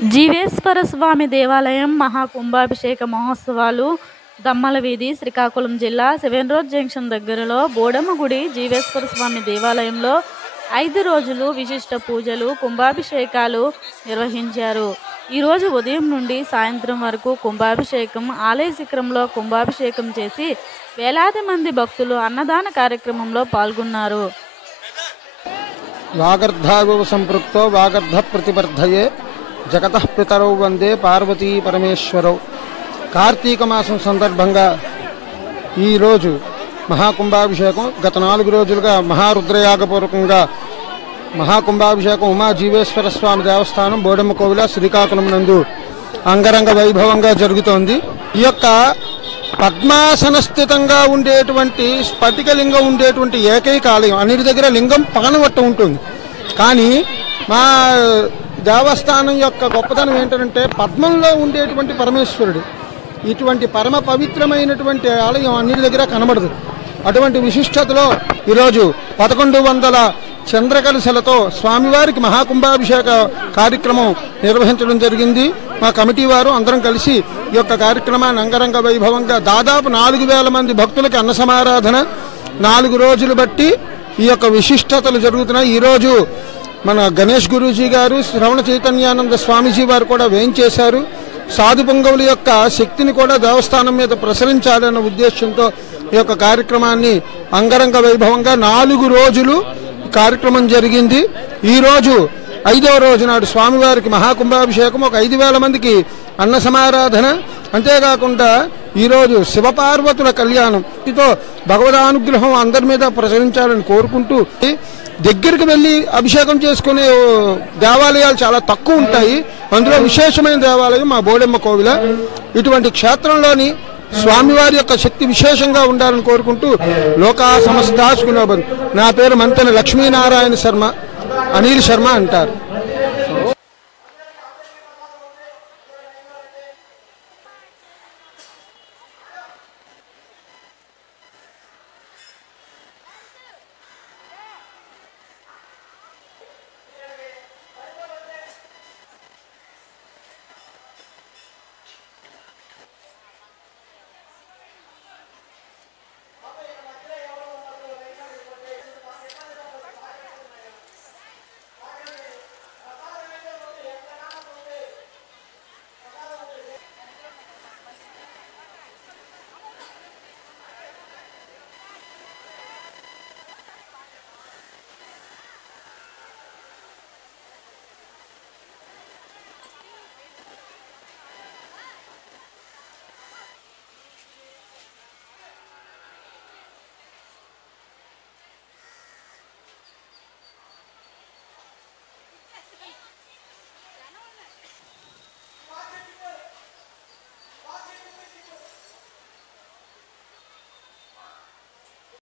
జీవేశ్వర స్వామి దేవాలయం మహాకుంభాభిషేక మహోత్సవాలు దమ్మల వీధి శ్రీకాకుళం జిల్లా 7 రోడ్ జంక్షన్ దగ్గరలో బోడమ్మగుడి జీవేశ్వర స్వామి దేవాలయంలో 5 రోజులు విశిష్ట పూజలు కుంభాభిషేకాలు నిర్వహించారు. ఈరోజు ఉదయం నుండి సాయంత్రం వరకు కుంభాభిషేకం, ఆలయ శిఖరంలో కుంభాభిషేకం చేసి వేలాది మంది భక్తులు అన్నదాన కార్యక్రమంలో పాల్గొన్నారు. వాగర్ధావివ సంపృక్తో వాగర్ధ ప్రతిపర్ధయే జగతః పితరౌ వందే పార్వతీ పరమేశ్వరౌ. కార్తీక మాసం సందర్భంగా ఈరోజు మహాకుంభాభిషేకం, గత 4 రోజులుగా మహారుద్రయాగపూర్వకంగా మహాకుంభాభిషేకం ఉమా జీవేశ్వర స్వామి దేవస్థానం బోడెమ్మ కోవిల శ్రీకాకుళం నందు అంగరంగ వైభవంగా జరుగుతోంది. ఈ యొక్క పద్మాసన స్థితంగా ఉండేటువంటి స్ఫటికలింగం ఉండేటువంటి ఏకైక ఆలయం. అన్నిటి దగ్గర లింగం పగనవట్ట ఉంటుంది, కానీ మా దేవస్థానం యొక్క గొప్పతనం ఏంటంటే పద్మంలో ఉండేటువంటి పరమేశ్వరుడు. ఇటువంటి పరమ పవిత్రమైనటువంటి ఆలయం అన్నిటి దగ్గర కనబడదు. అటువంటి విశిష్టతలో ఈరోజు 1100 చంద్రకలశలతో స్వామివారికి మహాకుంభాభిషేక కార్యక్రమం నిర్వహించడం జరిగింది. మా కమిటీ వారు అందరం కలిసి ఈ యొక్క కార్యక్రమాన్ని అంగరంగ వైభవంగా దాదాపు 4000 మంది భక్తులకి అన్న సమారాధన 4 రోజులు బట్టి ఈ యొక్క విశిష్టతలు జరుగుతున్నాయి. ఈరోజు మన గణేష్ గురూజీ గారు, శ్రవణ చైతన్యానంద స్వామీజీ వారు కూడా వేయించేశారు. సాధు పొంగవుల యొక్క శక్తిని కూడా దేవస్థానం మీద ప్రసరించాలన్న ఉద్దేశంతో ఈ యొక్క కార్యక్రమాన్ని అంగరంగ వైభవంగా 4 రోజులు కార్యక్రమం జరిగింది. ఈరోజు 5వ రోజు నాడు స్వామివారికి మహాకుంభాభిషేకం, ఒక 5000 మందికి అన్న సమారాధన. అంతేకాకుండా ఈరోజు శివపార్వతుల కళ్యాణం. ఇతో భగవదానుగ్రహం అందరి మీద ప్రసరించాలని కోరుకుంటూ దగ్గరికి వెళ్ళి అభిషేకం చేసుకునే దేవాలయాలు చాలా తక్కువ ఉంటాయి. అందులో విశేషమైన దేవాలయం మా బోడెమ్మ కోవిల. ఇటువంటి క్షేత్రంలోని స్వామివారి యొక్క శక్తి విశేషంగా ఉండాలని కోరుకుంటూ లోకా సమస్తా సుఖినో భవంతు. నా పేరు మంతెన లక్ష్మీనారాయణ శర్మ, అనిల్ శర్మ అంటారు.